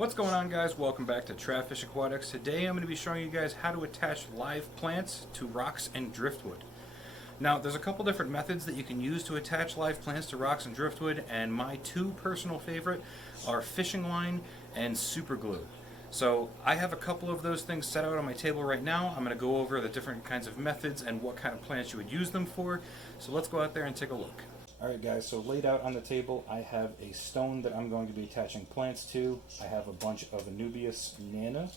What's going on, guys? Welcome back to Fish Aquatics. Today I'm going to be showing you guys how to attach live plants to rocks and driftwood. Now, there's a couple different methods that you can use to attach live plants to rocks and driftwood, and my two personal favorite are fishing line and super glue. So I have a couple of those things set out on my table right now. I'm going to go over the different kinds of methods and what kind of plants you would use them for. So let's go out there and take a look. Alright guys, so laid out on the table I have a stone that I'm going to be attaching plants to. I have a bunch of Anubias Nana,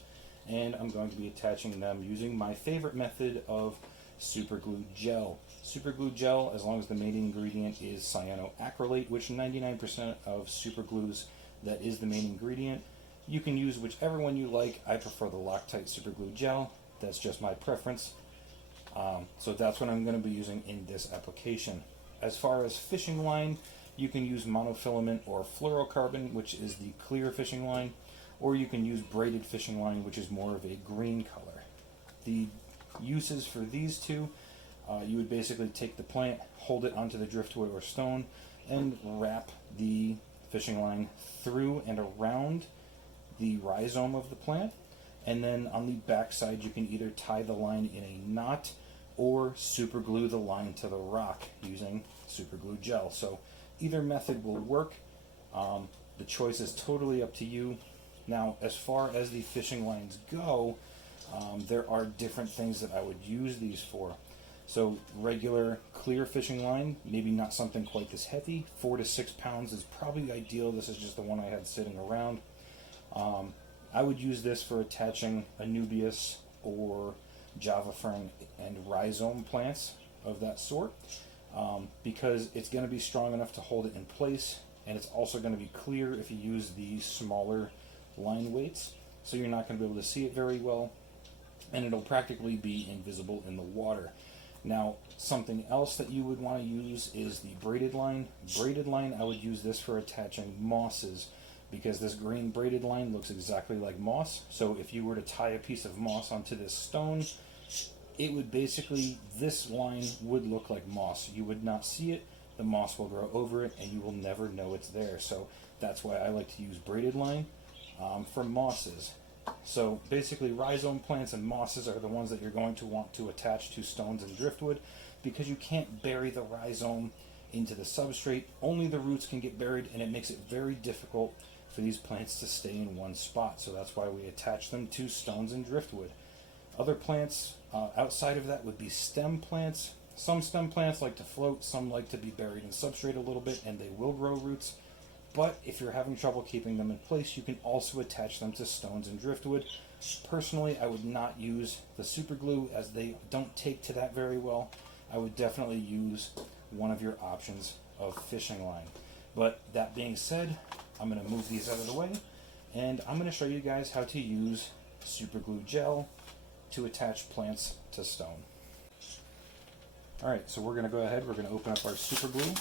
and I'm going to be attaching them using my favorite method of super glue gel. Super glue gel, as long as the main ingredient is cyanoacrylate, which 99% of super glues, that is the main ingredient. You can use whichever one you like. I prefer the Loctite super glue gel. That's just my preference. So that's what I'm going to be using in this application. As far as fishing line, you can use monofilament or fluorocarbon, which is the clear fishing line, or you can use braided fishing line, which is more of a green color. The uses for these two, you would basically take the plant, hold it onto the driftwood or stone, and wrap the fishing line through and around the rhizome of the plant, and then on the back side you can either tie the line in a knot or super glue the line to the rock using super glue gel. So either method will work. The choice is totally up to you. Now, as far as the fishing lines go, there are different things that I would use these for. So regular clear fishing line, maybe not something quite this heavy. 4 to 6 pounds is probably ideal. This is just the one I had sitting around. I would use this for attaching Anubias or Java fern and rhizome plants of that sort, because it's going to be strong enough to hold it in place, and it's also going to be clear if you use the smaller line weights, so you're not going to be able to see it very well, and it'll practically be invisible in the water. Now, something else that you would want to use is the braided line. Braided line, I would use this for attaching mosses, because this green braided line looks exactly like moss. So if you were to tie a piece of moss onto this stone, it would basically, this line would look like moss. You would not see it, the moss will grow over it, and you will never know it's there. So that's why I like to use braided line for mosses. So basically rhizome plants and mosses are the ones that you're going to want to attach to stones and driftwood, because you can't bury the rhizome into the substrate. Only the roots can get buried, and it makes it very difficult for these plants to stay in one spot. So that's why we attach them to stones and driftwood. Other plants outside of that would be stem plants. Some stem plants like to float, some like to be buried in substrate a little bit, and they will grow roots. But if you're having trouble keeping them in place, you can also attach them to stones and driftwood. Personally, I would not use the super glue, as they don't take to that very well. I would definitely use one of your options of fishing line. But that being said, I'm going to move these out of the way, and I'm going to show you guys how to use super glue gel to attach plants to stone. Alright, so we're going to go ahead, we're going to open up our super glue.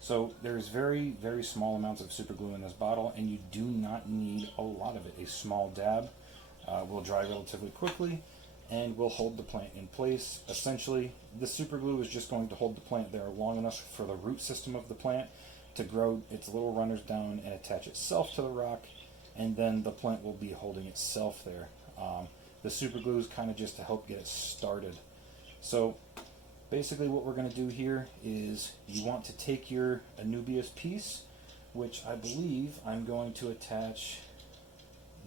So there's very, very small amounts of super glue in this bottle, and you do not need a lot of it. A small dab will dry relatively quickly and will hold the plant in place. Essentially, the super glue is just going to hold the plant there long enough for the root system of the plant to grow its little runners down and attach itself to the rock, and then the plant will be holding itself there. The super glue is kind of just to help get it started. So basically what we're going to do here is you want to take your Anubias piece, which I believe I'm going to attach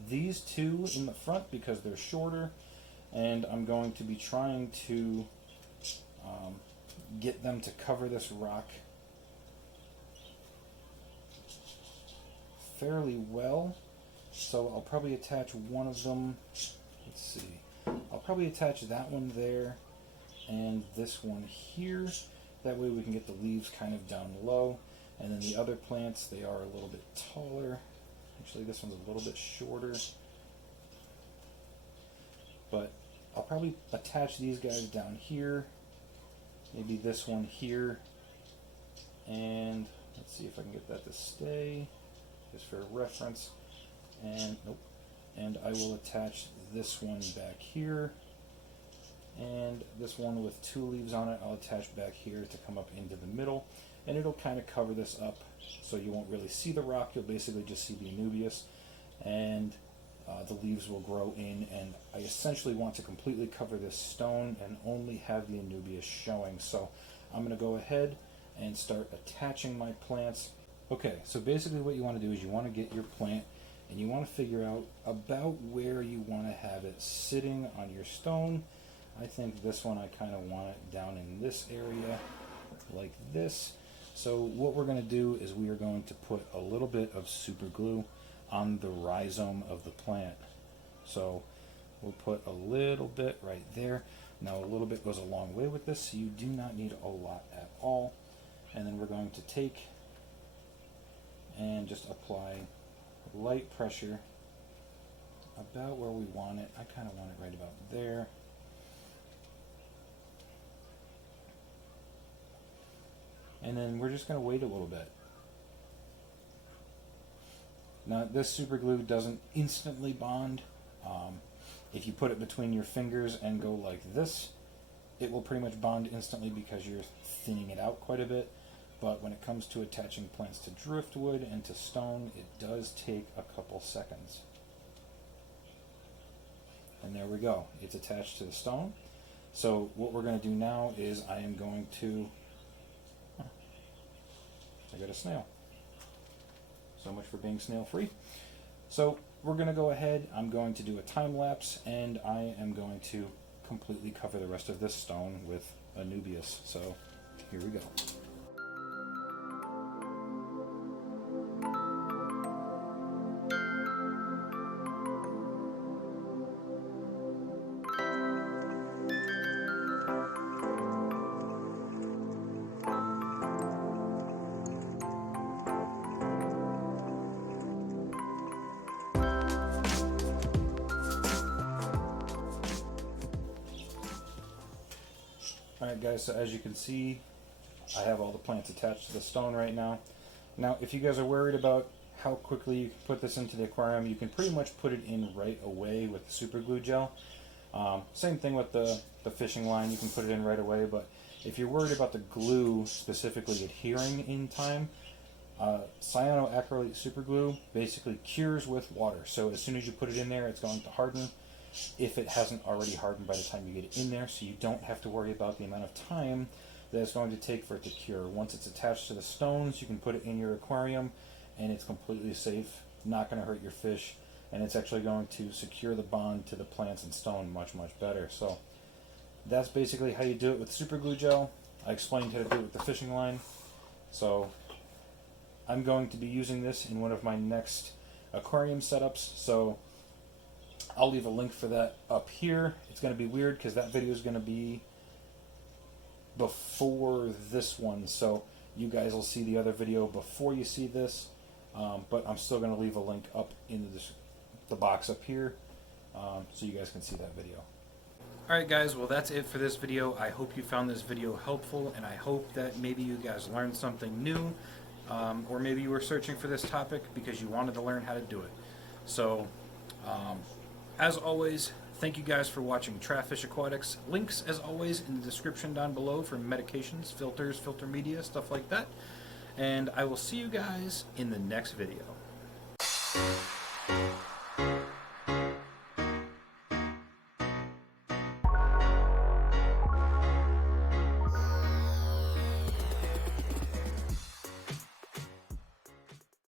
these two in the front because they're shorter, and I'm going to be trying to get them to cover this rock fairly well. So I'll probably attach one of them. Let's see. I'll probably attach that one there and this one here. That way we can get the leaves kind of down low. And then the other plants, they are a little bit taller. Actually, this one's a little bit shorter. But I'll probably attach these guys down here. Maybe this one here. And let's see if I can get that to stay, just for reference. And nope. And I will attach this one back here, and this one with two leaves on it I'll attach back here to come up into the middle. and it'll kind of cover this up so you won't really see the rock. You'll basically just see the anubias, and the leaves will grow in, and I essentially want to completely cover this stone and only have the anubias showing. So I'm going to go ahead and start attaching my plants. Okay, so basically what you want to do is you want to get your plant and you want to figure out about where you want to have it sitting on your stone. I think this one, I kind of want it down in this area like this. So what we're going to do is we are going to put a little bit of super glue on the rhizome of the plant. So we'll put a little bit right there. Now a little bit goes a long way with this, so you do not need a lot at all. And then we're going to take and just apply light pressure about where we want it. I kind of want it right about there. And then we're just going to wait a little bit. Now this super glue doesn't instantly bond. If you put it between your fingers and go like this, it will pretty much bond instantly because you're thinning it out quite a bit. But when it comes to attaching plants to driftwood and to stone, it does take a couple seconds. And there we go. It's attached to the stone. So what we're going to do now is I am going to... I got a snail. So much for being snail free. So we're going to go ahead. I'm going to do a time lapse, and I am going to completely cover the rest of this stone with anubias. So here we go. Alright guys, so as you can see, I have all the plants attached to the stone right now. Now, if you guys are worried about how quickly you can put this into the aquarium, you can pretty much put it in right away with the super glue gel. Same thing with the fishing line, you can put it in right away, but if you're worried about the glue specifically adhering in time, cyanoacrylate super glue basically cures with water. So as soon as you put it in there, it's going to harden if it hasn't already hardened by the time you get it in there, so you don't have to worry about the amount of time that it's going to take for it to cure. Once it's attached to the stones, you can put it in your aquarium and it's completely safe, not going to hurt your fish, and it's actually going to secure the bond to the plants and stone much, much better. So that's basically how you do it with super glue gel. I explained how to do it with the fishing line. So I'm going to be using this in one of my next aquarium setups, so I'll leave a link for that up here. It's going to be weird because that video is going to be before this one, so you guys will see the other video before you see this, but I'm still going to leave a link up in the box up here so you guys can see that video. Alright guys, well that's it for this video. I hope you found this video helpful, and I hope that maybe you guys learned something new, or maybe you were searching for this topic because you wanted to learn how to do it. So as always, thank you guys for watching Traffish Aquatics. Links, as always, in the description down below for medications, filters, filter media, stuff like that. And I will see you guys in the next video.